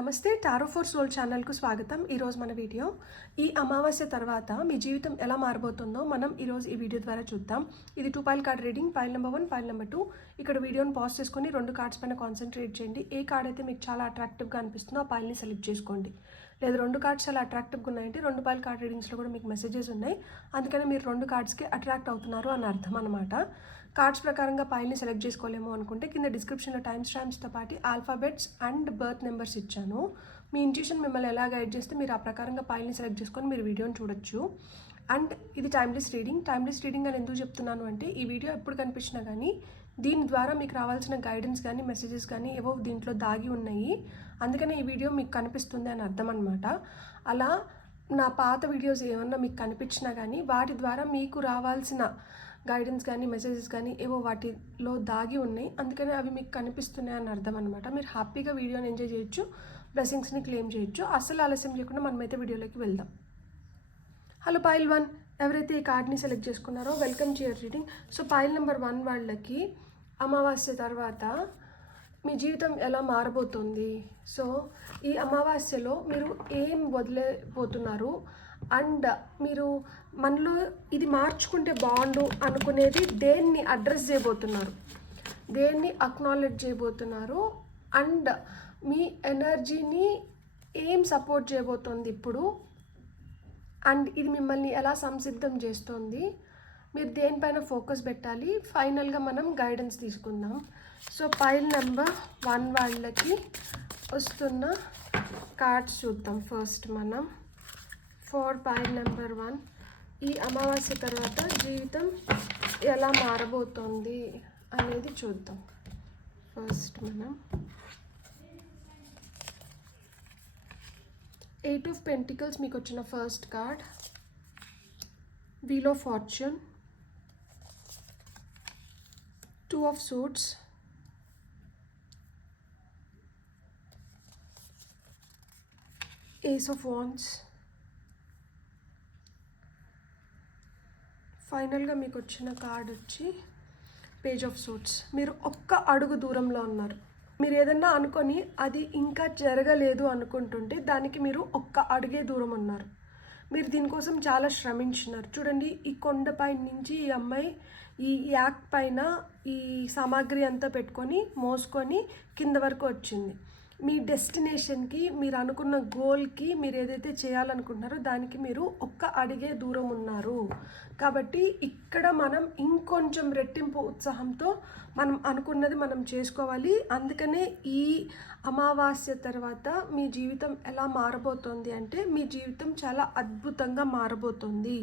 నమస్తే tarot for soul ఛానల్కు స్వాగతం. ఈరోజు మన వీడియో ఈ అమావాస్య తర్వాత మీ జీవితం ఎలా మారబోతుందో మనం ఈరోజు ఈ వీడియో ద్వారా చూద్దాం. ఇది 2 pile card reading. Pile number 1, pile number 2. ఇక్కడ వీడియోని పాజ్ చేసుకొని 2 కార్డ్స్ పైన కాన్సన్ట్రేట్ చేయండి. ఏ కార్డ్ అయితే మీకు చాలా అట్రాక్టివ్గా అనిపిస్తుందో ఆ పైల్ని సెలెక్ట్ చేసుకోండి. లేదు 2 కార్డ్స్ చాలా అట్రాక్టివ్గా ఉన్నాయంటే 2 పైల్ కార్డ్ రీడింగ్స్లో కూడా మీకు మెసేజెస్ ఉన్నాయి, అందుకని మీరు 2 కార్డ్స్కి అట్రాక్ట్ అవుతున్నారు అని అర్థం అనమాట. కార్డ్స్ ప్రకారంగా పైల్ని సెలెక్ట్ చేసుకోలేము అనుకుంటే కింద డిస్క్రిప్షన్లో టైమ్ స్టాంప్స్తో పాటు ఆల్ఫాబెట్స్ అండ్ బర్త్ నెంబర్స్ ఇచ్చాను. మీ ఇంట్యూషన్ మిమ్మల్ని ఎలా గైడ్ చేస్తే మీరు ఆ ప్రకారంగా పైల్ని సెలెక్ట్ చేసుకొని మీరు వీడియోని చూడొచ్చు. అండ్ ఇది టైమ్లెస్ రీడింగ్. టైమ్లెస్ రీడింగ్ అని ఎందుకు చెప్తున్నాను అంటే ఈ వీడియో ఎప్పుడు కనిపించినా కానీ దీని ద్వారా మీకు రావాల్సిన గైడెన్స్ కానీ మెసేజెస్ కానీ ఏవో దీంట్లో దాగి ఉన్నాయి, అందుకనే ఈ వీడియో మీకు కనిపిస్తుంది అని అర్థం అనమాట. అలా నా పాత వీడియోస్ ఏమన్నా మీకు కనిపించినా కానీ వాటి ద్వారా మీకు రావాల్సిన గైడెన్స్ కానీ మెసేజెస్ కానీ ఏవో వాటిలో దాగి ఉన్నాయి, అందుకని అవి మీకు కనిపిస్తున్నాయి అని అర్థం అనమాట. మీరు హ్యాపీగా వీడియోని ఎంజాయ్ చేయొచ్చు, బ్లెస్సింగ్స్ని క్లెయిమ్ చేయొచ్చు. అస్సలు ఆలస్యం చేయకుండా మనమైతే వీడియోలోకి వెళ్దాం. హలో పైల్ 1, ఎవరైతే ఈ కార్డ్ని సెలెక్ట్ చేసుకున్నారో welcome to your reading. So pile number 1 వాళ్ళకి అమావాస్య తర్వాత మీ జీవితం ఎలా మారబోతుంది, సో ఈ అమావాస్యలో మీరు ఏం వదిలేపోతున్నారు అండ్ మీరు మనలో ఇది మార్చుకుంటే బాగుండు అనుకునేది దేన్ని అడ్రస్ చేయబోతున్నారు, దేన్ని అక్నాలెడ్జ్ చేయబోతున్నారు అండ్ మీ ఎనర్జీని ఏం సపోర్ట్ చేయబోతోంది ఇప్పుడు అండ్ ఇది మిమ్మల్ని ఎలా సంసిద్ధం చేస్తుంది, మీరు దేనిపైన ఫోకస్ పెట్టాలి. ఫైనల్గా మనం గైడెన్స్ తీసుకుందాం. సో పైల్ నెంబర్ 1 వాళ్ళకి వస్తున్న కార్డ్స్ చూద్దాం. ఫస్ట్ మనం ఫర్ పైల్ నెంబర్ 1 ఈ అమావాస్య తర్వాత జీవితం ఎలా మారబోతోంది అనేది చూద్దాం. ఫస్ట్ మనం 8 ఆఫ్ పెంటికల్స్ మీకు వచ్చిన first card, wheel of fortune, 2 of swords, ace of wands. ఫైనల్గా మీకు వచ్చిన కార్డ్ వచ్చి పేజ్ ఆఫ్ సోర్డ్స్. మీరు ఒక్క అడుగు దూరంలో ఉన్నారు. మీరు ఏదన్నా అనుకొని అది ఇంకా జరగలేదు అనుకుంటుంటే దానికి మీరు ఒక్క అడుగే దూరం ఉన్నారు. మీరు దీనికోసం చాలా శ్రమించినారు. చూడండి, ఈ కొండపై నుంచి ఈ అమ్మాయి ఈ యాక్ పైన ఈ సామాగ్రి అంతా పెట్టుకొని మోసుకొని కింద వరకు వచ్చింది. మీ డెస్టినేషన్కి, మీరు అనుకున్న గోల్కి, మీరు ఏదైతే చేయాలనుకుంటున్నారో దానికి మీరు ఒక్క అడిగే దూరం ఉన్నారు. కాబట్టి ఇక్కడ మనం ఇంకొంచెం రెట్టింపు ఉత్సాహంతో మనం అనుకున్నది మనం చేసుకోవాలి. అందుకనే ఈ అమావాస్య తర్వాత మీ జీవితం ఎలా మారబోతోంది అంటే మీ జీవితం చాలా అద్భుతంగా మారబోతోంది.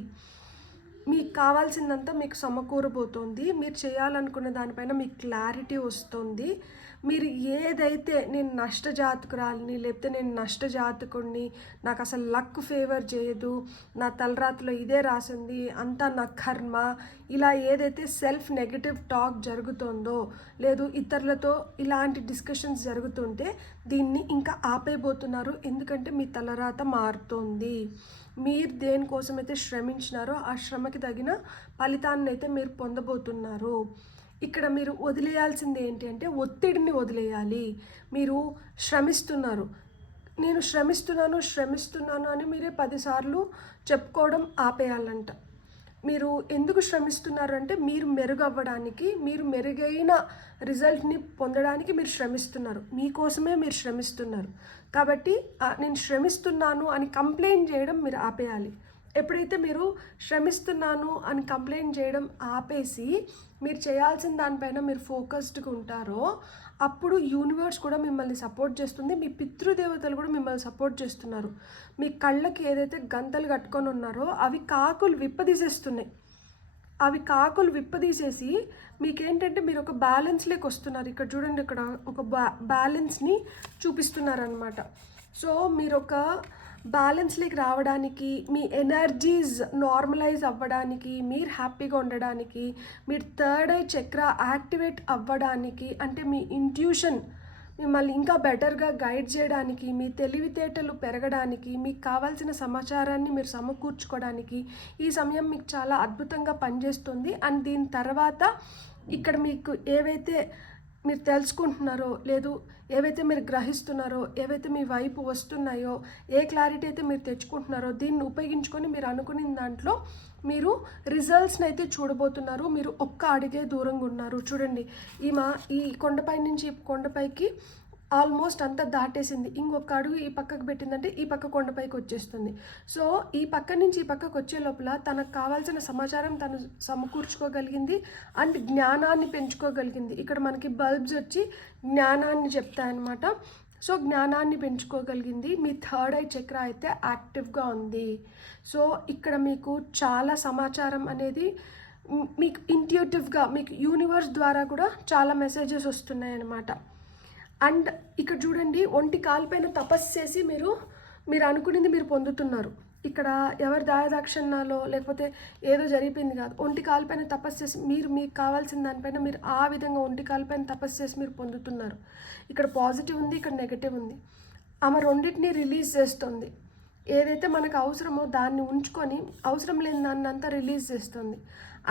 మీకు కావాల్సిందంతా మీకు సమకూరబోతోంది. మీరు చేయాలనుకున్న దానిపైన మీకు క్లారిటీ వస్తుంది. మీరు ఏదైతే నేను నష్టజాతకురాలిని, లేకపోతే నేను నష్టజాతకుడిని, నాకు అసలు లక్ ఫేవర్ చేయదు, నా తలరాతలో ఇదే రాసింది, అంతా నా కర్మ, ఇలా ఏదైతే సెల్ఫ్ నెగటివ్ టాక్ జరుగుతుందో, లేదు ఇతరులతో ఇలాంటి డిస్కషన్స్ జరుగుతుంటే దీన్ని ఇంకా ఆపేయబోతున్నారు. ఎందుకంటే మీ తలరాత మారుతుంది. మీరు దేనికోసమైతే శ్రమించినారో ఆ శ్రమకి తగిన ఫలితాన్ని అయితే మీరు పొందబోతున్నారు. ఇక్కడ మీరు వదిలేయాల్సింది ఏంటి అంటే ఒత్తిడిని వదిలేయాలి. మీరు శ్రమిస్తున్నారు, నేను శ్రమిస్తున్నాను అని మీరే 10 సార్లు చెప్పుకోవడం ఆపేయాలంట. మీరు ఎందుకు శ్రమిస్తున్నారు అంటే మీరు మెరుగవ్వడానికి, మీరు మెరుగైన రిజల్ట్ని పొందడానికి మీరు శ్రమిస్తున్నారు. మీకోసమే మీరు శ్రమిస్తున్నారు. కాబట్టి నేను శ్రమిస్తున్నాను అని కంప్లైంట్ చేయడం మీరు ఆపేయాలి. ఎప్పుడైతే మీరు శ్రమిస్తున్నాను అని కంప్లైంట్ చేయడం ఆపేసి మీరు చేయాల్సిన దానిపైన మీరు ఫోకస్డ్గా ఉంటారో అప్పుడు యూనివర్స్ కూడా మిమ్మల్ని సపోర్ట్ చేస్తుంది. మీ పితృదేవతలు కూడా మిమ్మల్ని సపోర్ట్ చేస్తున్నారు. మీ కళ్ళకి ఏదైతే గంతలు కట్టుకొని ఉన్నారో అవి కాకులు విప్పదీసేస్తున్నాయి. అవి కాకులు విప్పదీసేసి మీకేంటంటే మీరు ఒక బ్యాలెన్స్లోకి వస్తున్నారు. ఇక్కడ చూడండి, ఇక్కడ ఒక బ్యాలెన్స్ని చూపిస్తున్నారనమాట. సో మీరు ఒక బ్యాలెన్స్లోకి రావడానికి, మీ ఎనర్జీస్ నార్మలైజ్ అవ్వడానికి, మీరు హ్యాపీగా ఉండడానికి, మీరు థర్డ్ ఐ చక్ర యాక్టివేట్ అవ్వడానికి, అంటే మీ ఇంట్యూషన్ మిమ్మల్ని ఇంకా బెటర్గా గైడ్ చేయడానికి, మీ తెలివితేటలు పెరగడానికి, మీకు కావాల్సిన సమాచారాన్ని మీరు సమకూర్చుకోవడానికి ఈ సమయం మీకు చాలా అద్భుతంగా పనిచేస్తుంది. అండ్ దీని తర్వాత ఇక్కడ మీకు ఏవైతే మీరు తెలుసుకుంటున్నారో లేదు, ఏవైతే మీరు గ్రహిస్తున్నారో, ఏవైతే మీ వైపు వస్తున్నాయో, ఏ క్లారిటీ అయితే మీరు తెచ్చుకుంటున్నారో, దీన్ని ఉపయోగించుకొని మీరు అనుకున్న దాంట్లో మీరు రిజల్ట్స్ని అయితే చూడబోతున్నారు. మీరు ఒక్క అడిగే దూరంగా ఉన్నారు. చూడండి, ఈ కొండపై నుంచి కొండపైకి ఆల్మోస్ట్ అంతా దాటేసింది. ఇంకొక అడుగు ఈ పక్కకు పెట్టిందంటే ఈ పక్క కొండపైకి వచ్చేస్తుంది. సో ఈ పక్క నుంచి ఈ పక్కకు వచ్చే లోపల తనకు కావాల్సిన సమాచారం తను సమకూర్చుకోగలిగింది అండ్ జ్ఞానాన్ని పెంచుకోగలిగింది. ఇక్కడ మనకి బల్బ్స్ వచ్చి జ్ఞానాన్ని చెప్తాయన్నమాట. సో జ్ఞానాన్ని పెంచుకోగలిగింది. మీ థర్డ్ ఐ చక్ర అయితే యాక్టివ్గా ఉంది. సో ఇక్కడ మీకు చాలా సమాచారం అనేది మీకు ఇంట్యూటివ్గా మీకు యూనివర్స్ ద్వారా కూడా చాలా మెసేజెస్ వస్తున్నాయి అన్నమాట. అండ్ ఇక్కడ చూడండి, ఒంటి కాలిపైన తపస్సు చేసి మీరు అనుకునేది మీరు పొందుతున్నారు. ఇక్కడ ఎవరి దాయదాక్షణ్యాలో లేకపోతే ఏదో జరిగిపోయింది కాదు. ఒంటి కాలిపైన తపస్సు చేసి మీకు కావాల్సిన దానిపైన మీరు ఆ విధంగా ఒంటి కాలిపైన తపస్సు చేసి మీరు పొందుతున్నారు. ఇక్కడ పాజిటివ్ ఉంది, ఇక్కడ నెగటివ్ ఉంది. ఆమె రెండింటిని రిలీజ్ చేస్తుంది. ఏదైతే మనకు అవసరమో దాన్ని ఉంచుకొని అవసరం లేని దాన్ని అంతా రిలీజ్ చేస్తుంది.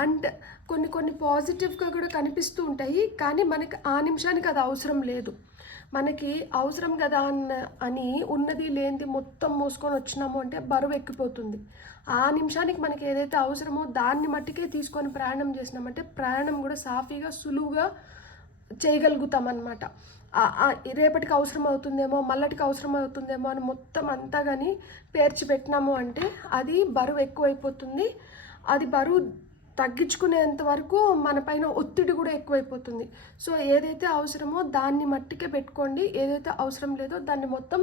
అండ్ కొన్ని పాజిటివ్గా కూడా కనిపిస్తూ ఉంటాయి, కానీ మనకి ఆ నిమిషానికి అది అవసరం లేదు. మనకి అవసరం కదా అని ఉన్నది లేనిది మొత్తం మోసుకొని వచ్చినాము అంటే బరువు ఎక్కిపోతుంది. ఆ నిమిషానికి మనకి ఏదైతే అవసరమో దాన్ని మట్టికే తీసుకొని ప్రయాణం చేసినామంటే ప్రయాణం కూడా సాఫీగా సులువుగా చేయగలుగుతాం అన్నమాట. రేపటికి అవసరం అవుతుందేమో, మళ్ళటికి అవసరం అవుతుందేమో అని మొత్తం అంతా కానీ పేర్చి పెట్టినాము అంటే అది బరువు ఎక్కువైపోతుంది. అది బరువు తగ్గించుకునేంత వరకు మన పైన ఒత్తిడి కూడా ఎక్కువైపోతుంది. సో ఏదైతే అవసరమో దాన్ని మట్టికే పెట్టుకోండి, ఏదైతే అవసరం లేదో దాన్ని మొత్తం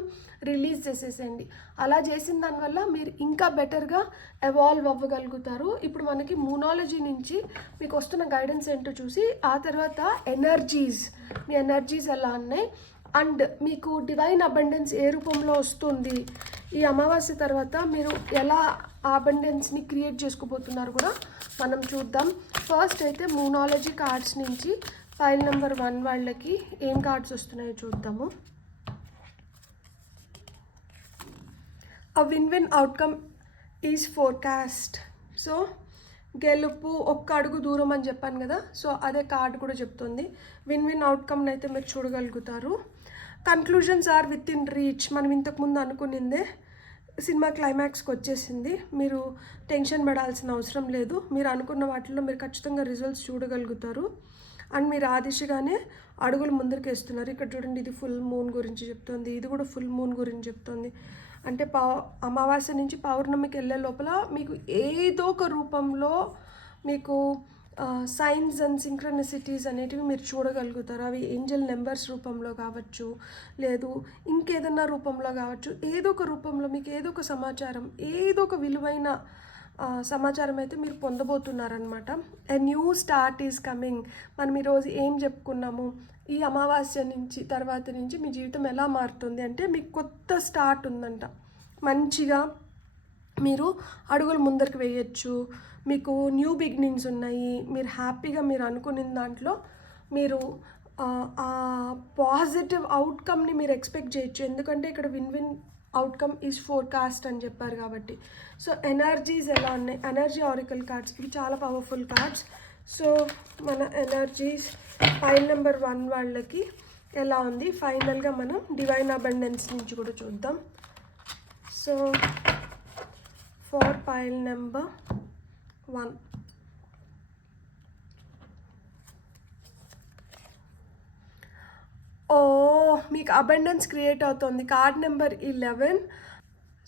రిలీజ్ చేసేసేయండి. అలా చేసిన దానివల్ల మీరు ఇంకా బెటర్గా ఎవాల్వ్ అవ్వగలుగుతారు. ఇప్పుడు మనకి మూనాలజీ నుంచి మీకు వస్తున్న గైడెన్స్ ఏంటో చూసి ఆ తర్వాత మీ ఎనర్జీస్ ఎలా ఉన్నాయి అండ్ మీకు డివైన్ అబండెన్స్ ఏ రూపంలో వస్తుంది, ఈ అమావాస్య తర్వాత మీరు ఎలా ఆ అబండెన్స్ని క్రియేట్ చేసుకోబోతున్నారు కూడా మనం చూద్దాం. ఫస్ట్ అయితే మూనాలజీ కార్డ్స్ నుంచి ఫైల్ నెంబర్ 1 వాళ్ళకి ఏం కార్డ్స్ వస్తున్నాయో చూద్దాము. A win-win outcome is forecast. So గెలుపు ఒక్క అడుగు దూరం అని చెప్పాను కదా, సో అదే కార్డు కూడా చెప్తుంది. విన్ అవుట్కమ్ని అయితే మీరు చూడగలుగుతారు. Conclusions are within reach. మనం ఇంతకుముందు అనుకునిందే సినిమా క్లైమాక్స్కి వచ్చేసింది. మీరు టెన్షన్ పడాల్సిన అవసరం లేదు. మీరు అనుకున్న వాటిలో మీరు ఖచ్చితంగా రిజల్ట్స్ చూడగలుగుతారు అండ్ మీరు ఆ దిశగానే అడుగులు ముందరికి వేస్తున్నారు. ఇక్కడ చూడండి, ఇది ఫుల్ మూన్ గురించి చెప్తుంది, ఇది కూడా ఫుల్ మూన్ గురించి చెప్తుంది. అంటే అమావాస్య నుంచి పౌర్ణమికి వెళ్ళే లోపల మీకు ఏదో ఒక రూపంలో మీకు సైన్స్ అండ్ సింక్రనిసిటీస్ అనేటివి మీరు చూడగలుగుతారు. అవి ఏంజల్ నెంబర్స్ రూపంలో కావచ్చు, లేదు ఇంకేదన్నా రూపంలో కావచ్చు. ఏదో ఒక రూపంలో మీకు ఏదో ఒక సమాచారం, ఏదో ఒక విలువైన సమాచారం అయితే మీరు పొందబోతున్నారనమాట. A new start is coming. మనం ఈరోజు ఏం చెప్పుకున్నాము, ఈ అమావాస్య నుంచి తర్వాత నుంచి మీ జీవితం ఎలా మారుతుంది అంటే మీకు కొత్త స్టార్ట్ ఉందంట. మంచిగా మీరు అడుగులు ముందరికి వేయచ్చు, మీకు న్యూ బిగినింగ్స్ ఉన్నాయి. మీరు హ్యాపీగా మీరు అనుకున్న దాంట్లో మీరు ఆ పాజిటివ్ అవుట్కమ్ని మీరు ఎక్స్పెక్ట్ చేయొచ్చు. ఎందుకంటే ఇక్కడ విన్ అవుట్కమ్ ఈజ్ ఫోర్కాస్ట్ అని చెప్పారు కాబట్టి. సో ఎనర్జీస్ ఎలా ఉన్నాయి, ఎనర్జీ ఆరికల్ కార్డ్స్ ఇవి చాలా పవర్ఫుల్ కార్డ్స్. సో మన ఎనర్జీస్ ఫైల్ నెంబర్ 1 వాళ్ళకి ఎలా ఉంది, ఫైనల్గా మనం డివైన్ అబండెన్స్ నుంచి కూడా చూద్దాం. సో ఫర్ ఫైల్ నెంబర్ 1 మీకు అబండెన్స్ క్రియేట్ అవుతుంది. Card number 11.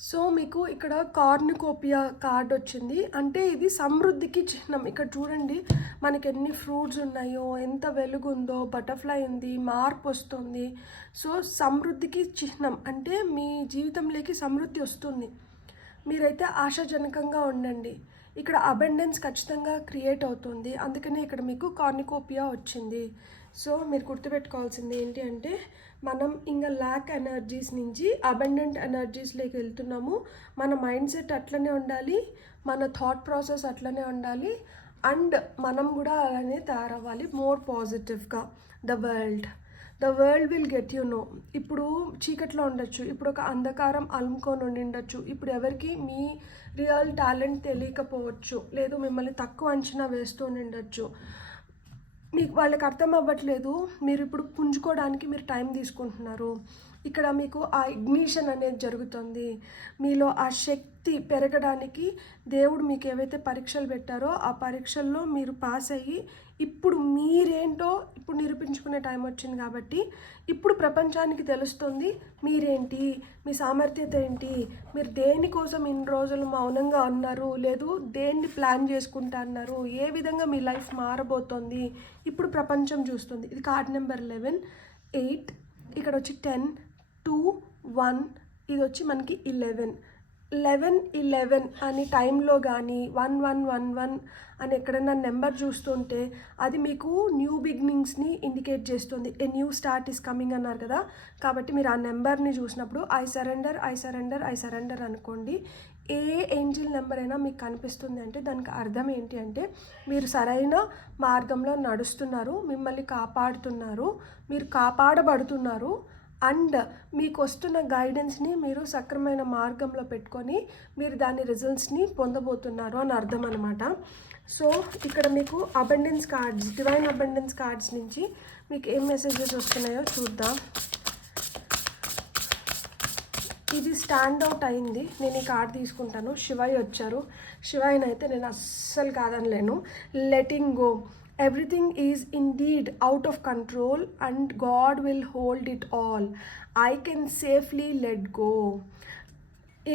సో మీకు ఇక్కడ కార్నుకోపియా కార్డ్ వచ్చింది, అంటే ఇది సమృద్ధికి చిహ్నం. ఇక్కడ చూడండి మనకి ఎన్ని ఫ్రూట్స్ ఉన్నాయో, ఎంత వెలుగు ఉందో, బటర్ఫ్లై ఉంది, మార్పు వస్తుంది. సో సమృద్ధికి చిహ్నం, అంటే మీ జీవితంలోకి సమృద్ధి వస్తుంది. మీరైతే ఆశాజనకంగా ఉండండి. ఇక్కడ అబండెన్స్ ఖచ్చితంగా క్రియేట్ అవుతుంది, అందుకనే ఇక్కడ మీకు కార్నికోపియా వచ్చింది. సో మీరు గుర్తుపెట్టుకోవాల్సింది ఏంటి అంటే మనం ఇంకా ల్యాక్ ఎనర్జీస్ నుంచి అబండెంట్ ఎనర్జీస్లోకి వెళ్తున్నాము. మన మైండ్ సెట్ అట్లనే ఉండాలి, మన థాట్ ప్రాసెస్ అట్లనే ఉండాలి అండ్ మనం కూడా అలానే తయారవ్వాలి మోర్ పాజిటివ్గా. The world will get you know. ఇప్పుడు చీకట్లో ఉండొచ్చు, ఇప్పుడు ఒక అంధకారం అలుముకొని ఉండిండొచ్చు, ఇప్పుడు ఎవరికి మీ రియల్ టాలెంట్ తెలియకపోవచ్చు, లేదు మిమ్మల్ని తక్కువ అంచనా వేస్తూ ఉండిండొచ్చు. మీకు వాళ్ళకి అర్థం అవ్వట్లేదు, మీరు ఇప్పుడు పుంజుకోవడానికి మీరు టైం తీసుకుంటున్నారు. ఇక్కడ మీకు ఆ ఇగ్నిషన్ అనేది జరుగుతుంది. మీలో ఆ శక్తి పెరగడానికి దేవుడు మీకు ఏవైతే పరీక్షలు పెట్టారో ఆ పరీక్షల్లో మీరు పాస్ అయ్యి ఇప్పుడు మీరేంటో ఇప్పుడు నిరూపించుకునే టైం వచ్చింది. కాబట్టి ఇప్పుడు ప్రపంచానికి తెలుస్తుంది మీరేంటి, మీ సామర్థ్యత ఏంటి, మీరు దేనికోసం ఇన్ని రోజులు మౌనంగా అన్నారు, లేదు దేన్ని ప్లాన్ చేసుకుంటా అన్నారు, ఏ విధంగా మీ లైఫ్ మారబోతోంది ఇప్పుడు ప్రపంచం చూస్తుంది. ఇది కార్డ్ నెంబర్ 11, 8, ఇక్కడ వచ్చి 10, 2, 1, ఇది వచ్చి మనకి 11 అని టైంలో కానీ 1111 అని ఎక్కడైనా నెంబర్ చూస్తుంటే అది మీకు న్యూ బిగినింగ్స్ని ఇండికేట్ చేస్తుంది. A new start is coming అన్నారు కదా, కాబట్టి మీరు ఆ నెంబర్ని చూసినప్పుడు ఐ సరెండర్ అనుకోండి. ఏ ఏంజిల్ నెంబర్ అయినా మీకు కనిపిస్తుంది అంటే దానికి అర్థం ఏంటి అంటే మీరు సరైన మార్గంలో నడుస్తున్నారు, మిమ్మల్ని కాపాడుతున్నారు, మీరు కాపాడబడుతున్నారు, అండ్ మీకు వస్తున్న గైడెన్స్ని మీరు సక్రమైన మార్గంలో పెట్టుకొని మీరు దాని రిజల్ట్స్ని పొందబోతున్నారు అని అర్థం అనమాట. సో ఇక్కడ మీకు abundance cards, divine abundance cards నుంచి మీకు ఏం మెసేజెస్ వస్తున్నాయో చూద్దాం. ఇది స్టాండ్ అవుట్ అయింది, నేను ఈ కార్డ్ తీసుకుంటాను. శివయ్య వచ్చారు. శివయ్యనైతే నేను అస్సలు కాదనలేను. Letting go. Everything is indeed out of control and God will hold it all. I can safely let go.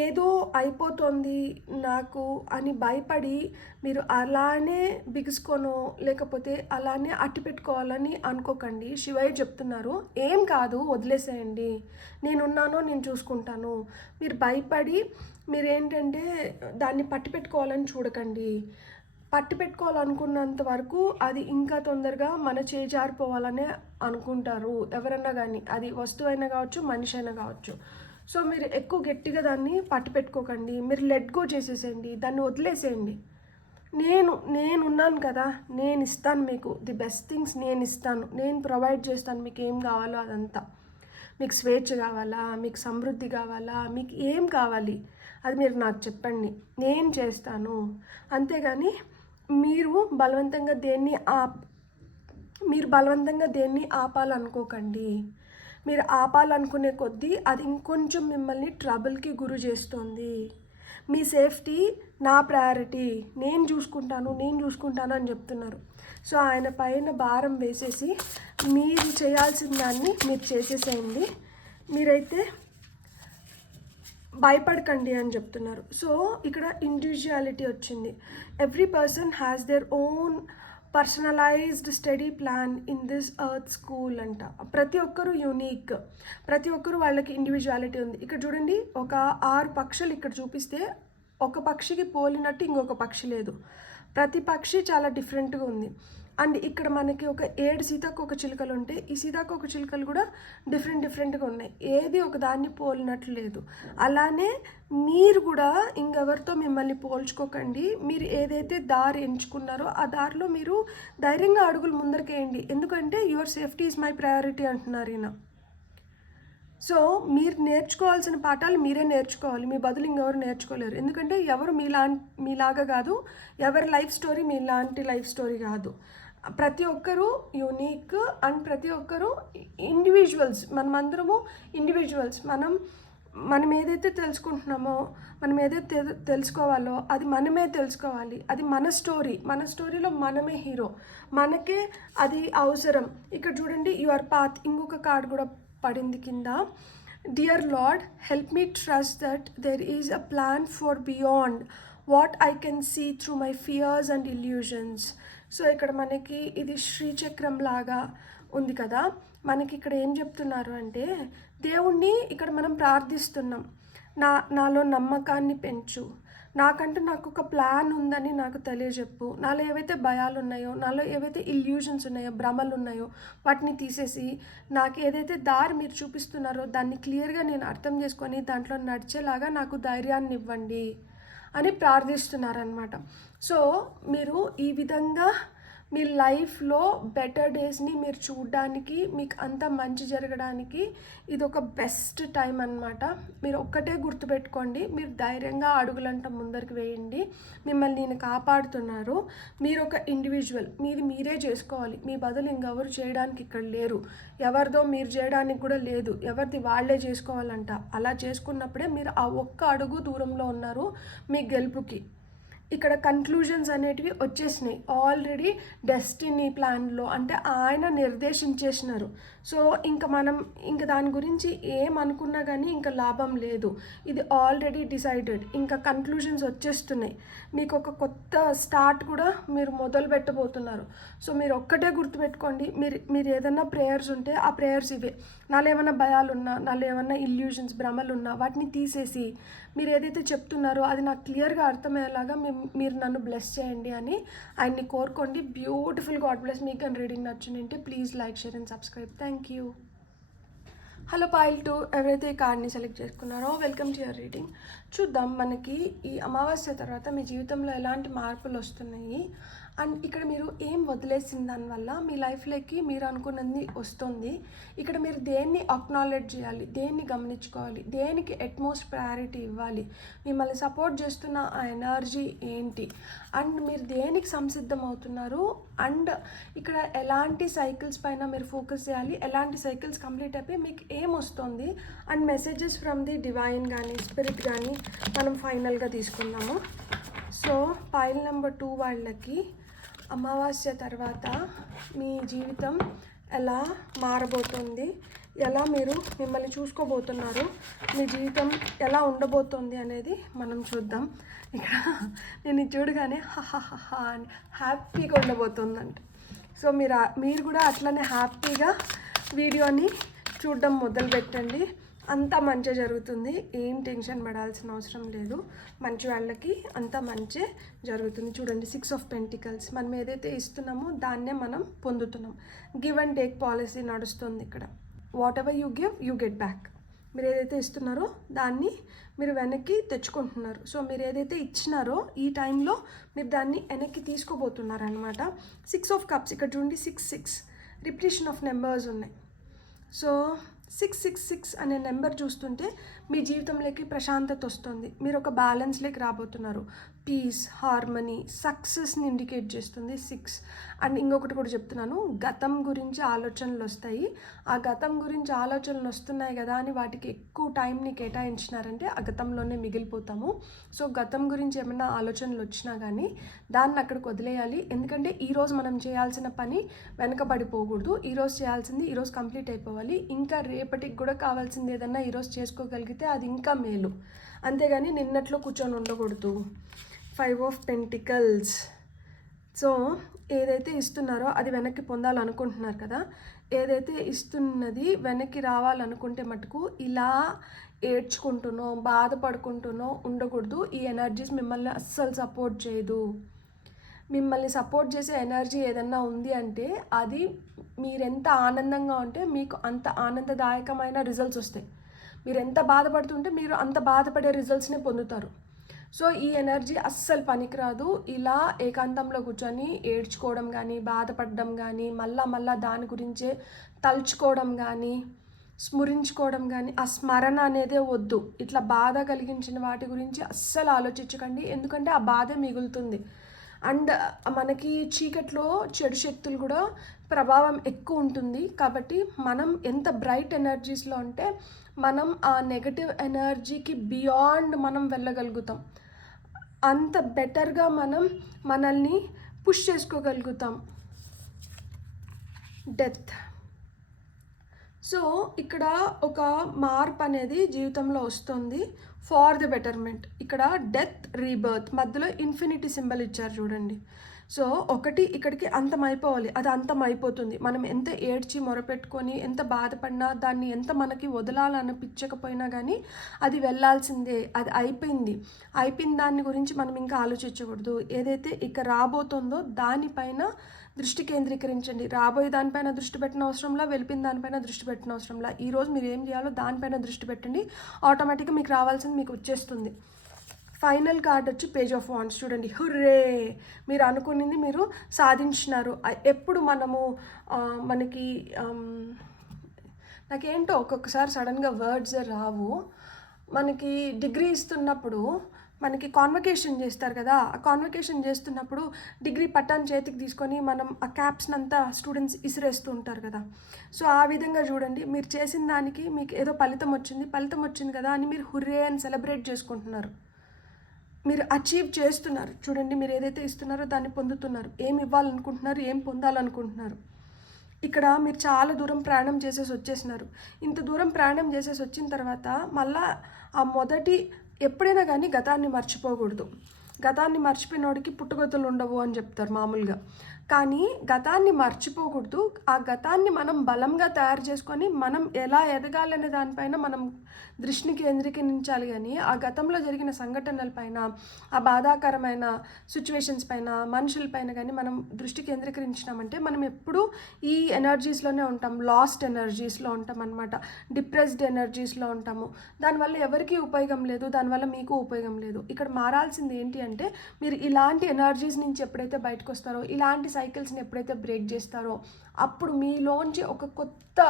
ఏదో అయిపోతుంది నాకు అని భయపడి మీరు అలానే బిగుసుకోనో లేకపోతే అలానే అట్టి పెట్టుకోవాలని అనుకోకండి. శివయ్య చెప్తున్నారు ఏం కాదు, వదిలేసేయండి, నేనున్నానో నేను చూసుకుంటాను. మీరు భయపడి మీరేంటంటే దాన్ని పట్టి పెట్టుకోవాలని చూడకండి. పట్టి పెట్టుకోవాలనుకున్నంత వరకు అది ఇంకా తొందరగా మన చేజారిపోవాలనే అనుకుంటారు ఎవరన్నా కానీ, అది వస్తువైనా కావచ్చు మనిషి అయినా కావచ్చు. సో మీరు ఎక్కువ గట్టిగా దాన్ని పట్టి పెట్టుకోకండి, మీరు లెట్ గో చేసేసేయండి, దాన్ని వదిలేసేయండి. నేనున్నాను కదా, నేను ఇస్తాను మీకు ది బెస్ట్ థింగ్స్, నేను ఇస్తాను, నేను ప్రొవైడ్ చేస్తాను, మీకు ఏం కావాలో అదంతా. మీకు స్వేచ్ఛ కావాలా, మీకు సమృద్ధి కావాలా, మీకు ఏం కావాలి అది మీరు నాకు చెప్పండి, నేను చేస్తాను. అంతేగాని మీరు బలవంతంగా దేన్ని ఆపాలనుకోకండి. మీరు ఆపాలనుకునే కొద్దీ అది ఇంకొంచెం మిమ్మల్ని ట్రబుల్కి గురి చేస్తుంది. మీ సేఫ్టీ నా ప్రయారిటీ, నేను చూసుకుంటాను అని చెప్తున్నారు. సో ఆయన పైన భారం వేసేసి మీరు చేయాల్సిన దాన్ని మీరు చేసేసేయండి. మీరైతే భయపడకండి అని చెప్తున్నారు. సో ఇక్కడ ఇండివిజువాలిటీ వచ్చింది. Every person has their own personalized study plan in this earth school అంట. ప్రతి ఒక్కరు యూనిక్, ప్రతి ఒక్కరు వాళ్ళకి ఇండివిజువాలిటీ ఉంది. ఇక్కడ చూడండి, ఒక 6 పక్షులు ఇక్కడ చూపిస్తే ఒక పక్షికి పోలినట్టు ఇంకొక పక్షి లేదు. ప్రతి పక్షి చాలా డిఫరెంట్గా ఉంది. అండ్ ఇక్కడ మనకి ఒక 7 సీతాకోక చిలుకలు ఉంటే ఈ సీతాకోక చిలుకలు కూడా డిఫరెంట్గా ఉన్నాయి. ఏది ఒక దాన్ని పోలినట్లు లేదు. అలానే మీరు కూడా ఇంకెవరితో మిమ్మల్ని పోల్చుకోకండి. మీరు ఏదైతే దారి ఎంచుకున్నారో ఆ దారిలో మీరు ధైర్యంగా అడుగులు ముందరికేయండి. ఎందుకంటే your safety is my priority అంటున్నారు ఈయన. సో మీరు నేర్చుకోవాల్సిన పాఠాలు మీరే నేర్చుకోవాలి, మీ బదులు ఇంకెవరు నేర్చుకోలేరు. ఎందుకంటే ఎవరు మీలాగా కాదు, ఎవరి లైఫ్ స్టోరీ మీలాంటి లైఫ్ స్టోరీ కాదు. ప్రతి ఒక్కరూ యూనిక్ అండ్ ప్రతి ఒక్కరూ ఇండివిజువల్స్. మనమందరము ఇండివిజువల్స్. మనం ఏదైతే తెలుసుకుంటున్నామో, మనం ఏదైతే తెలుసుకోవాలో అది మనమే తెలుసుకోవాలి. అది మన స్టోరీ, మన స్టోరీలో మనమే హీరో, మనకే అది అవసరం. ఇక్కడ చూడండి, యువర్ పాత్, ఇంకొక కార్డ్ కూడా పడింది కింద. Dear Lord, help me trust that there is a plan for beyond what I can see through my fears and illusions. So ఇక్కడ మనకి ఇది శ్రీచక్రం లాగా ఉంది కదా. మనకి ఇక్కడ ఏం చెప్తున్నారు అంటే దేవుణ్ణి ఇక్కడ మనం ప్రార్థిస్తున్నాం, నాలో నమ్మకాన్ని పెంచు, నాకు ఒక ప్లాన్ ఉందని నాకు తెలియజెప్పు, నాలో ఏవైతే భయాలు ఉన్నాయో, నాలో ఏవైతే ఇల్యూషన్స్ ఉన్నాయో, భ్రమలు ఉన్నాయో వాటిని తీసేసి నాకు ఏదైతే దారి మీరు చూపిస్తున్నారో దాన్ని క్లియర్గా నేను అర్థం చేసుకొని దాంట్లో నడిచేలాగా నాకు ధైర్యాన్ని ఇవ్వండి అని ప్రార్థిస్తున్నారనమాట. సో మీరు ఈ విధంగా మీ లైఫ్లో బెటర్ డేస్ని మీరు చూడడానికి, మీకు అంత మంచి జరగడానికి ఇది ఒక బెస్ట్ టైం అన్నమాట. మీరు ఒక్కటే గుర్తుపెట్టుకోండి, మీరు ధైర్యంగా అడుగులంట ముందరికి వేయండి. మిమ్మల్ని నేను కాపాడుతున్నారు. మీరు ఒక ఇండివిజువల్, మీరే చేసుకోవాలి. మీ బదులు ఇంకెవరు చేయడానికి ఇక్కడ లేరు. ఎవరిదో మీరు చేయడానికి కూడా లేదు. ఎవరిది వాళ్ళే చేసుకోవాలంట. అలా చేసుకున్నప్పుడే మీరు ఆ ఒక్క అడుగు దూరంలో ఉన్నారు మీ గెలుపుకి. ఇక్కడ కన్క్లూజన్స్ అనేటివి వచ్చేసినాయి ఆల్రెడీ డెస్టినీ ప్లాన్లో, అంటే ఆయన నిర్దేశించేసినారు. సో ఇంకా దాని గురించి ఏమనుకున్నా కానీ ఇంకా లాభం లేదు. ఇది ఆల్రెడీ డిసైడెడ్. ఇంకా కన్క్లూజన్స్ వచ్చేస్తున్నాయి. మీకు ఒక కొత్త స్టార్ట్ కూడా మీరు మొదలు పెట్టబోతున్నారు. సో మీరు ఒక్కటే గుర్తుపెట్టుకోండి, మీరు ఏదైనా ప్రేయర్స్ ఉంటే ఆ ప్రేయర్స్ ఇవే. నాలో ఏమైనా భయాలు ఉన్నా, నాలో ఏమైనా ఇల్యూషన్స్, భ్రమలు ఉన్నా వాటిని తీసేసి మీరు ఏదైతే చెప్తున్నారో అది నాకు క్లియర్గా అర్థమయ్యేలాగా మీరు నన్ను బ్లెస్ చేయండి అని ఆయన్ని కోరుకోండి. Beautiful god bless. మీకు కానీ రీడింగ్ నచ్చిందంటే please like, share and subscribe. Thank you. Hello pile 2, ఎవరైతే ఈ కార్డ్ని సెలెక్ట్ చేసుకున్నారో వెల్కమ్ టు యువర్ రీడింగ్. చూద్దాం మనకి ఈ అమావాస్య తర్వాత మీ జీవితంలో ఎలాంటి మార్పులు వస్తున్నాయి అండ్ ఇక్కడ మీరు ఏం వదిలేసిన దానివల్ల మీ లైఫ్లోకి మీరు అనుకున్నది వస్తుంది. ఇక్కడ మీరు దేన్ని అక్నాలెడ్జ్ చేయాలి, దేన్ని గమనించుకోవాలి, దేనికి ఎట్మోస్ట్ ప్రయారిటీ ఇవ్వాలి, మిమ్మల్ని సపోర్ట్ చేస్తున్న ఆ ఎనర్జీ ఏంటి అండ్ మీరు దేనికి సంసిద్ధం అవుతున్నారు అండ్ ఇక్కడ ఎలాంటి సైకిల్స్ పైన మీరు ఫోకస్ చేయాలి, ఎలాంటి సైకిల్స్ కంప్లీట్ అయిపోయి మీకు ఏం వస్తుంది and messages from the divine కానీ స్పిరిట్ కానీ మనం ఫైనల్గా తీసుకుందాము. సో పైల్ నెంబర్ 2 వాళ్ళకి అమావాస్య తర్వాత మీ జీవితం ఎలా మారబోతుంది, ఎలా మీరు మిమ్మల్ని చూసుకోబోతున్నారు, మీ జీవితం ఎలా ఉండబోతుంది అనేది మనం చూద్దాం. ఇక్కడ నేను చూడగానే హహహహా అని హ్యాపీగా ఉండబోతుందంట. సో మీరు కూడా అట్లనే హ్యాపీగా వీడియోని చూడడం మొదలుపెట్టండి. అంతా మంచి జరుగుతుంది. ఏం టెన్షన్ పడాల్సిన అవసరం లేదు. మంచి వాళ్ళకి అంతా మంచి జరుగుతుంది. చూడండి 6 ఆఫ్ పెంటికల్స్. మనం ఏదైతే ఇస్తున్నామో దాన్నే మనం పొందుతున్నాం. గివ్ అండ్ టేక్ పాలసీ నడుస్తుంది ఇక్కడ. What ever you give you get back. మీరు ఏదైతే ఇస్తున్నారో దాన్ని మీరు వెనక్కి తెచ్చుకుంటున్నారు. సో మీరు ఏదైతే ఇచ్చినారో ఈ టైంలో మీరు దాన్ని వెనక్కి తీసుకోబోతున్నారు అనమాట. 6 ఆఫ్ కప్స్ ఇక్కడ చూడండి. 6 రిపిటేషన్ ఆఫ్ నెంబర్స్ ఉన్నాయి. సో 666 అనే నెంబర్ చూస్తుంటే మీ జీవితంలోకి ప్రశాంతత వస్తుంది. మీరు ఒక బ్యాలెన్స్లోకి రాబోతున్నారు. పీస్, హార్మనీ, సక్సెస్ని ఇండికేట్ చేస్తుంది 6. అండ్ ఇంకొకటి కూడా చెప్తున్నాను, గతం గురించి ఆలోచనలు వస్తాయి. ఆ గతం గురించి ఆలోచనలు వస్తున్నాయి కదా అని వాటికి ఎక్కువ టైంని కేటాయించినారంటే ఆ గతంలోనే మిగిలిపోతాము. సో గతం గురించి ఏమైనా ఆలోచనలు వచ్చినా కానీ దాన్ని అక్కడికి వదిలేయాలి. ఎందుకంటే ఈరోజు మనం చేయాల్సిన పని వెనకబడిపోకూడదు. ఈరోజు చేయాల్సింది ఈరోజు కంప్లీట్ అయిపోవాలి. ఇంకా రేపటికి కూడా కావాల్సింది ఏదన్నా ఈరోజు చేసుకోగలిగితే అది ఇంకా మేలు. అంతేగాని నిన్నట్లో కూర్చొని ఉండకూడదు. 5 ఆఫ్ పెంటికల్స్. సో ఏదైతే ఇస్తున్నారో అది వెనక్కి పొందాలనుకుంటున్నారు కదా, ఏదైతే ఇస్తున్నది వెనక్కి రావాలనుకుంటే మటుకు ఇలా ఏడ్చుకుంటునో బాధపడుకుంటునో ఉండకూడదు. ఈ ఎనర్జీస్ మిమ్మల్ని అస్సలు సపోర్ట్ చేయదు. మిమ్మల్ని సపోర్ట్ చేసే ఎనర్జీ ఏదన్నా ఉంది అంటే అది మీరెంత ఆనందంగా ఉంటే మీకు అంత ఆనందదాయకమైన రిజల్ట్స్ వస్తాయి. మీరు ఎంత బాధపడుతుంటే మీరు అంత బాధపడే రిజల్ట్స్ని పొందుతారు. సో ఈ ఎనర్జీ అస్సలు పనికిరాదు. ఇలా ఏకాంతంలో కూర్చొని ఏడ్చుకోవడం కానీ, బాధపడడం కానీ, మళ్ళా దాని గురించే తలుచుకోవడం కానీ, స్మరించుకోవడం కానీ, ఆ స్మరణ అనేదే వద్దు. ఇట్లా బాధ కలిగించిన వాటి గురించి అస్సలు ఆలోచించకండి. ఎందుకంటే ఆ బాధే మిగులుతుంది. అండ్ మనకి చీకట్లో చెడు శక్తులు కూడా ప్రభావం ఎక్కువ ఉంటుంది. కాబట్టి మనం ఎంత బ్రైట్ ఎనర్జీస్లో ఉంటే మనం ఆ నెగటివ్ ఎనర్జీకి బియాండ్ మనం వెళ్ళగలుగుతాం. అంత బెటర్గా మనం మనల్ని పుష్ చేసుకోగలుగుతాం. డెత్. సో ఇక్కడ ఒక మార్పు అనేది జీవితంలో వస్తుంది ఫార్ ది బెటర్మెంట్. ఇక్కడ డెత్, రీబర్త్, మధ్యలో ఇన్ఫినిటీ సింబల్ ఇచ్చారు చూడండి. సో ఒకటి ఇక్కడికి అంతం అయిపోవాలి, అది అంతం అయిపోతుంది. మనం ఎంత ఏడ్చి మొరపెట్టుకొని ఎంత బాధపడినా దాన్ని ఎంత మనకి వదలాలనిపించకపోయినా కానీ అది వెళ్ళాల్సిందే. అది అయిపోయిన దాని గురించి మనం ఇంకా ఆలోచించకూడదు. ఏదైతే ఇక రాబోతుందో దానిపైన దృష్టి కేంద్రీకరించండి. రాబోయే దానిపైన దృష్టి పెట్టిన అవసరంలా, వెళ్ళిపోయిన దానిపైన దృష్టి పెట్టిన అవసరంలా. ఈరోజు మీరు ఏం చేయాలో దానిపైన దృష్టి పెట్టండి. ఆటోమేటిక్గా మీకు రావాల్సింది మీకు వచ్చేస్తుంది. ఫైనల్ కార్డ్ వచ్చి పేజ్ ఆఫ్ వాండ్స్. చూడండి, హుర్రే, మీరు అనుకున్నది మీరు సాధించినారు. ఎప్పుడు మనకి నాకేంటో ఒక్కొక్కసారి సడన్గా వర్డ్స్ రావు. మనకి డిగ్రీ ఇస్తున్నప్పుడు మనకి కాన్వకేషన్ చేస్తారు కదా, ఆ కాన్వకేషన్ చేస్తున్నప్పుడు డిగ్రీ పట్టాన్ని చేతికి తీసుకొని మనం ఆ క్యాప్స్ని అంతా స్టూడెంట్స్ ఇసిరేస్తూ ఉంటారు కదా. సో ఆ విధంగా చూడండి, మీరు చేసిన దానికి మీకు ఏదో ఫలితం వచ్చింది కదా అని మీరు హుర్రే అని సెలబ్రేట్ చేసుకుంటున్నారు. మీరు అచీవ్ చేస్తున్నారు. చూడండి, మీరు ఏదైతే ఇస్తున్నారో దాన్ని పొందుతున్నారు. ఏం ఇవ్వాలనుకుంటున్నారు, ఏం పొందాలనుకుంటున్నారు. ఇక్కడ మీరు చాలా దూరం ప్రయాణం చేసేసి వచ్చేసినారు. ఇంత దూరం ప్రయాణం చేసేసి వచ్చిన తర్వాత మళ్ళా ఆ ఎప్పుడైనా కానీ గతాన్ని మర్చిపోకూడదు. గతాన్ని మర్చిపోయినోడికి పుట్టుగతులు ఉండవు అని చెప్తారు మామూలుగా. కానీ గతాన్ని మర్చిపోకూడదు. ఆ గతాన్ని మనం బలంగా తయారు చేసుకొని మనం ఎలా ఎదగాలనే దానిపైన మనం దృష్టిని కేంద్రీకరించాలి. కానీ ఆ గతంలో జరిగిన సంఘటనలపైన, ఆ బాధాకరమైన సిచ్యువేషన్స్ పైన, మనుషులపైన కానీ మనం దృష్టి కేంద్రీకరించినామంటే మనం ఎప్పుడూ ఈ ఎనర్జీస్లోనే ఉంటాం. లాస్ట్ ఎనర్జీస్లో ఉంటాం అనమాట. డిప్రెస్డ్ ఎనర్జీస్లో ఉంటాము. దానివల్ల ఎవరికీ ఉపయోగం లేదు, దానివల్ల మీకు ఉపయోగం లేదు. ఇక్కడ మారాల్సింది ఏంటి అంటే, మీరు ఇలాంటి ఎనర్జీస్ నుంచి ఎప్పుడైతే బయటకు వస్తారో, ఇలాంటి సైకిల్స్ని ఎప్పుడైతే బ్రేక్ చేస్తారో, అప్పుడు మీలోంచి ఒక కొత్త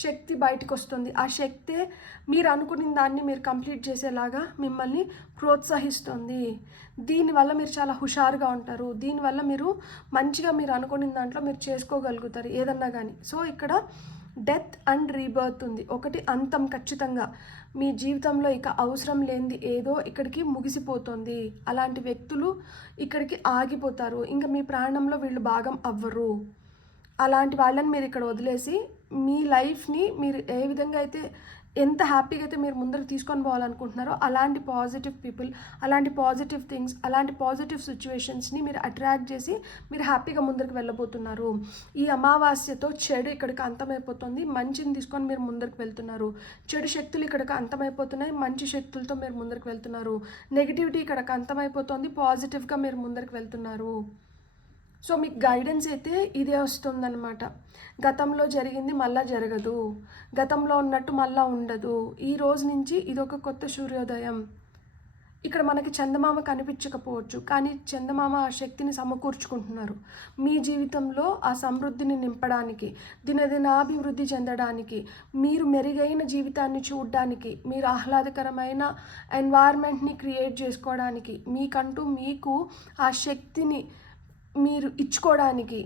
శక్తి బయటకు వస్తుంది. ఆ శక్తే మీరు అనుకున్న దాన్ని మీరు కంప్లీట్ చేసేలాగా మిమ్మల్ని ప్రోత్సహిస్తుంది. దీనివల్ల మీరు చాలా హుషారుగా ఉంటారు. దీనివల్ల మీరు మంచిగా మీరు అనుకున్న దాంట్లో మీరు చేసుకోగలుగుతారు ఏదన్నా కానీ. సో ఇక్కడ డెత్ అండ్ రీబర్త్ ఉంది. ఒకటి అంతం, ఖచ్చితంగా మీ జీవితంలో ఇక అవసరం లేనిది ఏదో ఇక్కడికి ముగిసిపోతుంది. అలాంటి వ్యక్తులు ఇక్కడికి ఆగిపోతారు. ఇంకా మీ ప్రాణంలో వీళ్ళు భాగం అవ్వరు. అలాంటి వాళ్ళని మీరు ఇక్కడ వదిలేసి మీ లైఫ్ని మీరు ఏ విధంగా అయితే ఎంత హ్యాపీగా అయితే మీరు ముందరకు తీసుకొని పోవాలనుకుంటున్నారో అలాంటి పాజిటివ్ పీపుల్, అలాంటి పాజిటివ్ థింగ్స్, అలాంటి పాజిటివ్ సిచ్యువేషన్స్ని మీరు అట్రాక్ట్ చేసి మీరు హ్యాపీగా ముందరకు వెళ్ళబోతున్నారు. ఈ అమావాస్యతో చెడు ఇక్కడికి అంతమైపోతుంది. మంచిని తీసుకొని మీరు ముందరకు వెళ్తున్నారు. చెడు శక్తులు ఇక్కడికి అంతమైపోతున్నాయి. మంచి శక్తులతో మీరు ముందరకు వెళ్తున్నారు. నెగిటివిటీ ఇక్కడికి అంతమైపోతుంది. పాజిటివ్గా మీరు ముందరకు వెళ్తున్నారు. సో మీకు గైడెన్స్ అయితే ఇదే వస్తుందన్నమాట. గతంలో జరిగింది మళ్ళా జరగదు, గతంలో ఉన్నట్టు మళ్ళా ఉండదు. ఈ రోజు నుంచి ఇదొక కొత్త సూర్యోదయం. ఇక్కడ మనకి చందమామ కనిపించకపోవచ్చు, కానీ చందమామ ఆ శక్తిని సమకూర్చుకుంటున్నారు మీ జీవితంలో ఆ సమృద్ధిని నింపడానికి, దినదినాభివృద్ధి చెందడానికి, మీరు మెరుగైన జీవితాన్ని చూడడానికి, మీరు ఆహ్లాదకరమైన ఎన్వైర్న్మెంట్ని క్రియేట్ చేసుకోవడానికి, మీకంటూ మీకు ఆ శక్తిని మీరు ఇచ్చుకోవడానికి.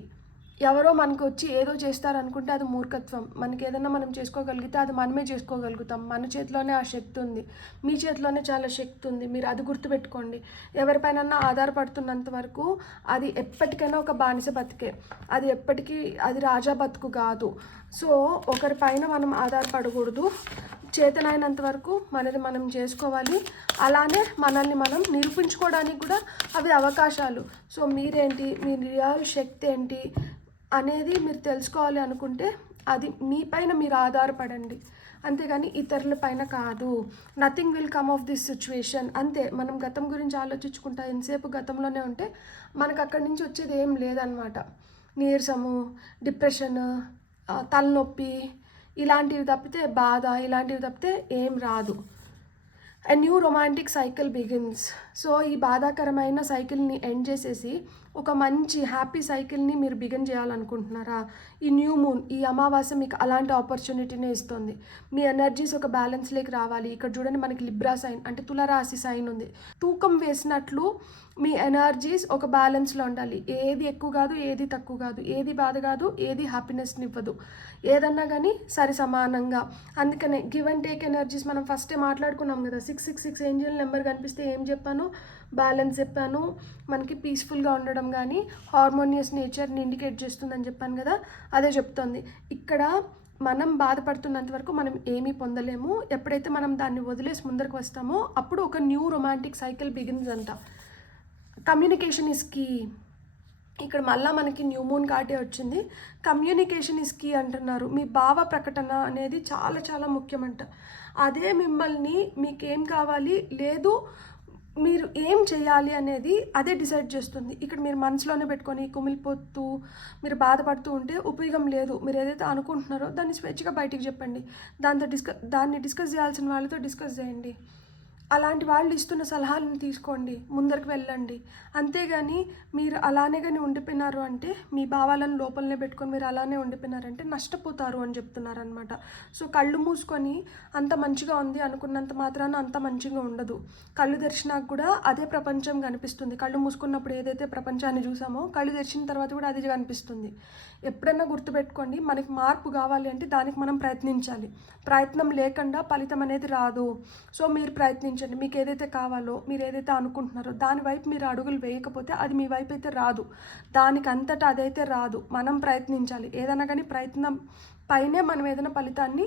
ఎవరో మనకు వచ్చి ఏదో చేస్తారనుకుంటే అది మూర్ఖత్వం. మనకి ఏదైనా మనం చేసుకోగలిగితే అది మనమే చేసుకోగలుగుతాం. మన చేతిలోనే ఆ శక్తి ఉంది. మీ చేతిలోనే చాలా శక్తి ఉంది. మీరు అది గుర్తుపెట్టుకోండి. ఎవరిపైన ఆధారపడుతున్నంత వరకు అది ఎప్పటికైనా ఒక బానిస బతికే. అది ఎప్పటికీ అది రాజా బతుకు కాదు. సో ఒకరిపైన మనం ఆధారపడకూడదు. చేతనైనంత వరకు మనది మనం చేసుకోవాలి. అలానే మనల్ని మనం నిరూపించుకోవడానికి కూడా అవి అవకాశాలు. సో మీరేంటి, మీ రియల్ శక్తి ఏంటి అనేది మీరు తెలుసుకోవాలి అనుకుంటే అది మీపైన మీరు ఆధారపడండి, అంతేగాని ఇతరుల పైన కాదు. Nothing will come of this situation. అంతే. మనం గతం గురించి ఆలోచించుకుంటా ఎంతసేపు గతంలోనే ఉంటే మనకు అక్కడి నుంచి వచ్చేది ఏం లేదనమాట. నీరసము, డిప్రెషన్, తలనొప్పి, ఇలాంటివి తప్పితే, బాధ, ఇలాంటివి తప్పితే ఏం రాదు. A new romantic cycle begins. So ఈ బాధాకరమైన సైకిల్ని ఎండ్ చేసేసి ఒక మంచి హ్యాపీ సైకిల్ని మీరు బిగిన్ చేయాలనుకుంటున్నారా? ఈ న్యూ మూన్, ఈ అమావాస్య మీకు అలాంటి ఆపర్చునిటీనే ఇస్తుంది. మీ ఎనర్జీస్ ఒక బ్యాలెన్స్లోకి రావాలి. ఇక్కడ చూడండి, మనకి లిబ్రా సైన్ అంటే తులారాశి సైన్ ఉంది. తూకం వేసినట్లు మీ ఎనర్జీస్ ఒక బ్యాలెన్స్లో ఉండాలి. ఏది ఎక్కువ కాదు, ఏది తక్కువ కాదు, ఏది బాధ కాదు, ఏది హ్యాపీనెస్ని ఇవ్వదు. ఏదన్నా కానీ సరి సమానంగా. అందుకనే గివ్ అండ్ టేక్ ఎనర్జీస్ మనం ఫస్టే మాట్లాడుకున్నాం కదా. 666 ఏంజల్ నెంబర్ కనిపిస్తే ఏం చెప్పాను? బ్యాలెన్స్ చెప్పాను. మనకి పీస్ఫుల్గా ఉండడం కానీ హార్మోనియస్ నేచర్ని ఇండికేట్ చేస్తుందని చెప్పాను కదా, అదే చెప్తుంది. ఇక్కడ మనం బాధపడుతున్నంత వరకు మనం ఏమీ పొందలేము. ఎప్పుడైతే మనం దాన్ని వదిలేసి ముందరకు వస్తామో అప్పుడు ఒక న్యూ రొమాంటిక్ సైకిల్ బిగిన్స్ అంట. Communication is key. ఇక్కడ మళ్ళీ మనకి న్యూ మూన్ కార్డే వచ్చింది. కమ్యూనికేషన్ ఇస్ కీ అంటున్నారు. మీ భావ ప్రకటన అనేది చాలా చాలా ముఖ్యమంట. అదే మిమ్మల్ని మీకేం కావాలి లేదు మీరు ఏం చేయాలి అనేది అదే డిసైడ్ చేస్తుంది. ఇక్కడ మీరు మనసులోనే పెట్టుకొని కుమిలిపోతూ మీరు బాధపడుతూ ఉంటే ఉపయోగం లేదు. మీరు ఏదైతే అనుకుంటున్నారో దాన్ని స్వేచ్ఛగా బయటికి చెప్పండి. దాన్ని డిస్కస్ చేయాల్సిన వాళ్ళతో డిస్కస్ చేయండి. అలాంటి వాళ్ళు ఇస్తున్న సలహాలను తీసుకోండి, ముందరికి వెళ్ళండి. అంతేగాని మీరు అలానే కానీ ఉండిపోయినారు అంటే, మీ భావాలను లోపలనే పెట్టుకొని మీరు అలానే ఉండిపోయినారంటే నష్టపోతారు అని చెప్తున్నారనమాట. సో కళ్ళు మూసుకొని అంత మంచిగా ఉంది అనుకున్నంత మాత్రాన అంత మంచిగా ఉండదు. కళ్ళు తెరిచినాక కూడా అదే ప్రపంచం కనిపిస్తుంది. కళ్ళు మూసుకున్నప్పుడు ఏదైతే ప్రపంచాన్ని చూసామో కళ్ళు తెరిచిన తర్వాత కూడా అది కనిపిస్తుంది. ఎప్పుడన్నా గుర్తుపెట్టుకోండి, మనకి మార్పు కావాలి అంటే దానికి మనం ప్రయత్నించాలి. ప్రయత్నం లేకుండా ఫలితం అనేది రాదు. సో మీరు ప్రయత్నించండి. మీకు ఏదైతే కావాలో, మీరు ఏదైతే అనుకుంటున్నారో దాని వైపు మీరు అడుగులు వేయకపోతే అది మీ వైపు అయితే రాదు. దానికి అంతటా అదైతే రాదు. మనం ప్రయత్నించాలి. ఏదైనా కానీ ప్రయత్నం పైనే మనం ఏదైనా ఫలితాన్ని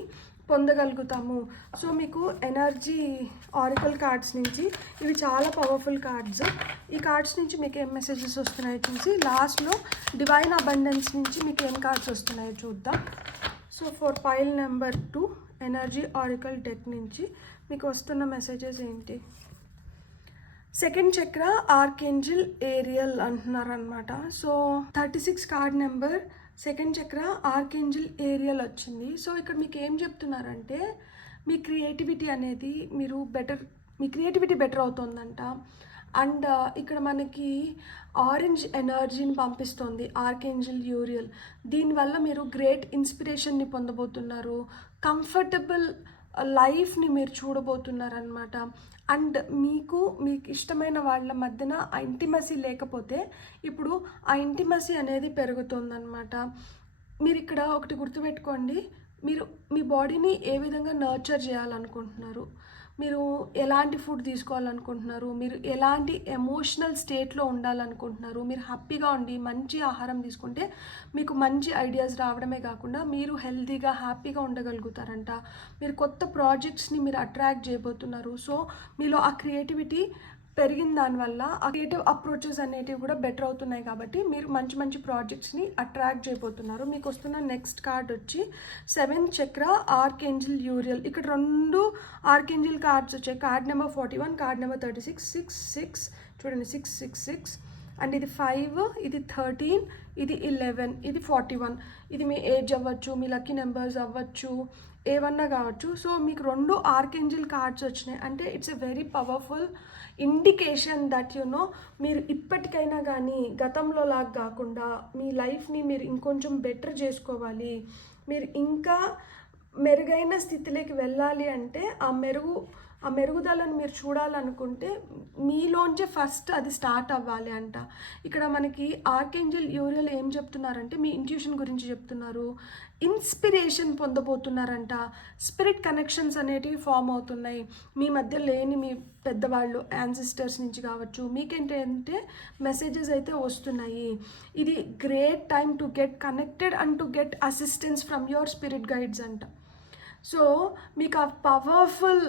పొందగలుగుతాము. సో మీకు ఎనర్జీ ఆరికల్ కార్డ్స్ నుంచి ఇవి చాలా పవర్ఫుల్ కార్డ్స్. ఈ కార్డ్స్ నుంచి మీకు ఏం మెసేజెస్ వస్తున్నాయో చూసి లాస్ట్లో డివైన్ అబండెన్స్ నుంచి మీకు ఏం కార్డ్స్ వస్తున్నాయో చూద్దాం. So for pile number 2 energy oracle deck నుంచి మీకు వస్తున్న మెసేజెస్ ఏంటి? సెకండ్ చక్ర ఆర్కేంజిల్ ఏరియల్ అంటున్నారనమాట. So 36 card number second chakra archangel aerial వచ్చింది. సో ఇక్కడ మీకు ఏం చెప్తున్నారంటే మీ క్రియేటివిటీ అనేది మీ క్రియేటివిటీ బెటర్ అవుతుందంట. అండ్ ఇక్కడ మనకి ఆరెంజ్ ఎనర్జీని పంపిస్తుంది ఆర్కేంజిల్ యూరియల్. దీనివల్ల మీరు గ్రేట్ ఇన్స్పిరేషన్ని పొందబోతున్నారు. కంఫర్టబుల్ లైఫ్ని మీరు చూడబోతున్నారనమాట. అండ్ మీకు ఇష్టమైన వాళ్ళ మధ్యన ఆ ఇంటిమసీ లేకపోతే ఇప్పుడు ఆ ఇంటిమసీ అనేది పెరుగుతుందన్నమాట. మీరు ఇక్కడ ఒకటి గుర్తుపెట్టుకోండి, మీరు మీ బాడీని ఏ విధంగా నర్చర్ చేయాలనుకుంటున్నారు, మీరు ఎలాంటి ఫుడ్ తీసుకోవాలనుకుంటున్నారు, మీరు ఎలాంటి ఎమోషనల్ స్టేట్లో ఉండాలనుకుంటున్నారు. మీరు హ్యాపీగా ఉండి మంచి ఆహారం తీసుకుంటే మీకు మంచి ఐడియాస్ రావడమే కాకుండా మీరు హెల్తీగా హ్యాపీగా ఉండగలుగుతారంట. మీరు కొత్త ప్రాజెక్ట్స్ని మీరు అట్రాక్ట్ చేయబోతున్నారు. సో మీలో ఆ క్రియేటివిటీ పెరిగిన దానివల్ల ఆ క్రియేటివ్ అప్రోచెస్ అనేటివి కూడా బెటర్ అవుతున్నాయి. కాబట్టి మీరు మంచి మంచి ప్రాజెక్ట్స్ని అట్రాక్ట్ చేయబోతున్నారు. మీకు వస్తున్న నెక్స్ట్ కార్డ్ వచ్చి 7th చక్ర ఆర్కేంజిల్ యూరియల్. ఇక్కడ 2 ఆర్కేంజిల్ కార్డ్స్ వచ్చాయి. Card number 41, card number 36. 6 చూడండి, 666 అండ్ ఇది 5, ఇది 13, ఇది 11, ఇది 41. ఇది మీ ఏజ్ అవ్వచ్చు, మీ లక్కీ నెంబర్స్ అవ్వచ్చు, ఏమన్నా కావచ్చు. సో మీకు 2 ఆర్కేంజిల్ కార్డ్స్ వచ్చినాయి అంటే it's a very powerful indication that మీరు ఇప్పటికైనా కానీ గతంలో లాగా కాకుండా మీ లైఫ్ని మీరు ఇంకొంచెం బెటర్ చేసుకోవాలి. మీరు ఇంకా మెరుగైన స్థితిలోకి వెళ్ళాలి అంటే ఆ మెరుగుదలను మీరు చూడాలనుకుంటే మీలోంచే ఫస్ట్ అది స్టార్ట్ అవ్వాలి అంట. ఇక్కడ మనకి ఆర్కేంజిల్ యూరియల్ ఏం చెప్తున్నారంటే మీ ఇంట్యూషన్ గురించి చెప్తున్నారు. ఇన్స్పిరేషన్ పొందబోతున్నారంట. స్పిరిట్ కనెక్షన్స్ అనేటివి ఫామ్ అవుతున్నాయి మీ మధ్య లేని మీ పెద్దవాళ్ళు యాన్సిస్టర్స్ నుంచి కావచ్చు. మీకేంటంటే మెసేజెస్ అయితే వస్తున్నాయి. ఇది great time to get connected and to get assistance from your spirit guides అంట. సో మీకు ఆ పవర్ఫుల్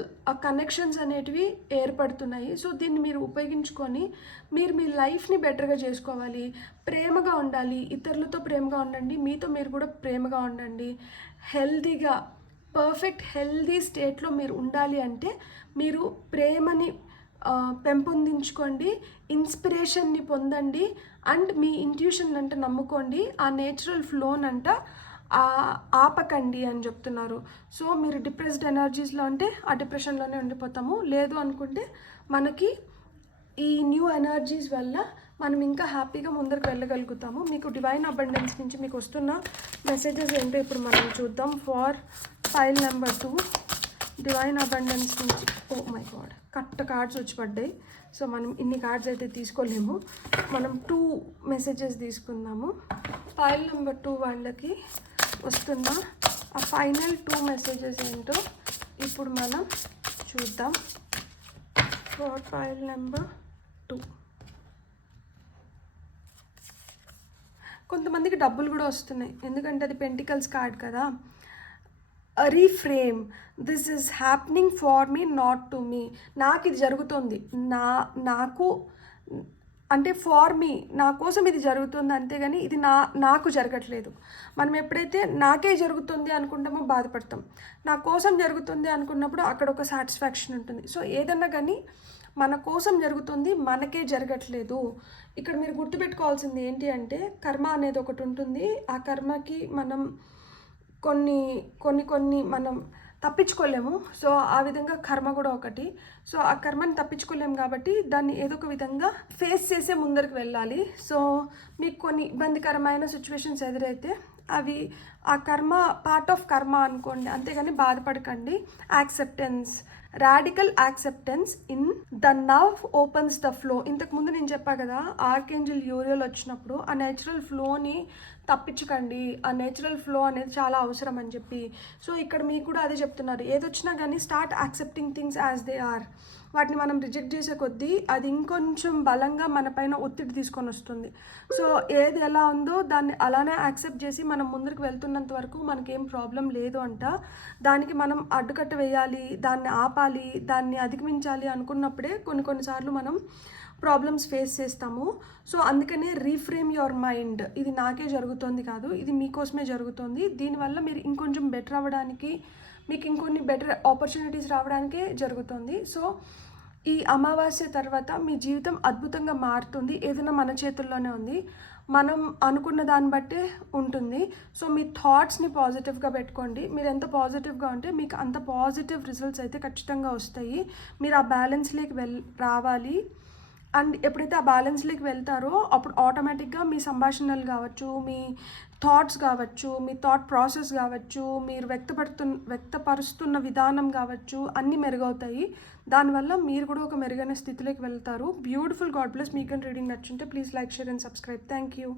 కనెక్షన్స్ అనేటివి ఏర్పడుతున్నాయి. సో దీన్ని మీరు ఉపయోగించుకొని మీరు మీ లైఫ్ని బెటర్గా చేసుకోవాలి. ప్రేమగా ఉండాలి, ఇతరులతో ప్రేమగా ఉండండి, మీతో మీరు కూడా ప్రేమగా ఉండండి. హెల్తీగా పర్ఫెక్ట్ హెల్తీ స్టేట్లో మీరు ఉండాలి అంటే మీరు ప్రేమని పెంపొందించుకోండి, ఇన్స్పిరేషన్ని పొందండి అండ్ మీ ఇంట్యూషన్ అంటే నమ్ముకోండి. ఆ నేచురల్ ఫ్లోనంట ఆపకండి అని చెప్తున్నారు. సో మీరు డిప్రెస్డ్ ఎనర్జీస్లో అంటే ఆ డిప్రెషన్లోనే ఉండిపోతాము. లేదు అనుకుంటే మనకి ఈ న్యూ ఎనర్జీస్ వల్ల మనం ఇంకా హ్యాపీగా ముందరికి వెళ్ళగలుగుతాము. మీకు డివైన్ అబండెన్స్ నుంచి మీకు వస్తున్న మెసేజెస్ ఏంటో ఇప్పుడు మనం చూద్దాం. For file number 2 divine abundance నుంచి ఓ మై గాడ్ కార్డ్స్ వచ్చి పడ్డాయి. సో మనం ఇన్ని కార్డ్స్ అయితే తీసుకోలేము. మనం 2 మెసేజెస్ తీసుకుందాము. ఫైల్ నెంబర్ 2 వాళ్ళకి వస్తున్న ఆ ఫైనల్ 2 మెసేజెస్ ఏంటో ఇప్పుడు మనం చూద్దాం. ఫర్ ఫైల్ నెంబర్ 2 కొంతమందికి డబ్బులు కూడా వస్తున్నాయి, ఎందుకంటే అది పెంటికల్స్ కార్డ్ కదా. Reframe, this is happening for me not to me. నాకు ఇది జరుగుతుంది, నాకు అంటే ఫార్ మీ, నా కోసం ఇది జరుగుతుంది అంతేగాని ఇది నాకు జరగట్లేదు. మనం ఎప్పుడైతే నాకే జరుగుతుంది అనుకుంటామో బాధపడతాం, నా కోసం జరుగుతుంది అనుకున్నప్పుడు అక్కడ ఒక సాటిస్ఫాక్షన్ ఉంటుంది. సో ఏదన్నా కానీ మన కోసం జరుగుతుంది, మనకే జరగట్లేదు. ఇక్కడ మీరు గుర్తుపెట్టుకోవాల్సింది ఏంటి అంటే కర్మ అనేది ఒకటి ఉంటుంది. ఆ కర్మకి మనం కొన్ని మనం తప్పించుకోలేము. సో ఆ విధంగా కర్మ కూడా ఒకటి. సో ఆ కర్మని తప్పించుకోలేము కాబట్టి దాన్ని ఏదో ఒక విధంగా ఫేస్ చేసే ముందరికి వెళ్ళాలి. సో మీకు కొన్ని ఇబ్బందికరమైన సిచ్యువేషన్స్ ఎదురైతే అవి ఆ కర్మ పార్ట్ ఆఫ్ కర్మ అనుకోండి, అంతేగాని బాధపడకండి. Acceptance, radical acceptance in the now opens the flow. ఇంతకుముందు నేను చెప్పా కదా, ఆర్కేంజల్ యూరియల్ వచ్చినప్పుడు ఆ నేచురల్ ఫ్లోని తప్పించకండి, ఆ నేచురల్ ఫ్లో అనేది చాలా అవసరం అని చెప్పి. సో ఇక్కడ మీకు కూడా అదే చెప్తున్నారు, ఏదొచ్చినా కానీ start accepting things as they are. వాటిని మనం రిజెక్ట్ చేసే కొద్దీ అది ఇంకొంచెం బలంగా మన పైన ఒత్తిడి తీసుకొని వస్తుంది. సో ఏది ఎలా ఉందో దాన్ని అలానే యాక్సెప్ట్ చేసి మనం ముందుకు వెళ్తున్నంత వరకు మనకేం ప్రాబ్లం లేదు అంట. దానికి మనం అడ్డుకట్ట వేయాలి, దాన్ని ఆపాలి, దాన్ని అధిగమించాలి అనుకున్నప్పుడే కొన్నిసార్లు మనం ప్రాబ్లమ్స్ ఫేస్ చేస్తాము. సో అందుకనే రీఫ్రేమ్ యువర్ మైండ్. ఇది నాకే జరుగుతుంది కాదు, ఇది మీకోసమే జరుగుతుంది. దీనివల్ల మీరు ఇంకొంచెం బెటర్ అవ్వడానికి, మీకు ఇంకొన్ని బెటర్ ఆపర్చునిటీస్ రావడానికే జరుగుతుంది. సో ఈ అమావాస్య తర్వాత మీ జీవితం అద్భుతంగా మారుతుంది. ఏదైనా మన చేతుల్లోనే ఉంది, మనం అనుకున్న దాన్ని బట్టే ఉంటుంది. సో మీ థాట్స్ని పాజిటివ్గా పెట్టుకోండి. మీరు ఎంత పాజిటివ్గా ఉంటే మీకు అంత పాజిటివ్ రిజల్ట్స్ అయితే ఖచ్చితంగా వస్తాయి. మీరు ఆ బ్యాలెన్స్లోకి రావాలి. అండ్ ఎప్పుడైతే ఆ బ్యాలెన్స్లోకి వెళ్తారో అప్పుడు ఆటోమేటిక్గా మీ సంభాషణలు కావచ్చు, మీ థాట్స్ కావచ్చు, మీ థాట్ ప్రాసెస్ కావచ్చు, మీరు వ్యక్తపరుస్తున్న విధానం కావచ్చు, అన్నీ మెరుగవుతాయి. దానివల్ల మీరు కూడా ఒక మెరుగైన స్థితిలోకి వెళ్తారు. బ్యూటిఫుల్. God bless. మీకు రీడింగ్ నచ్చుంటే please like, share and subscribe. Thank you.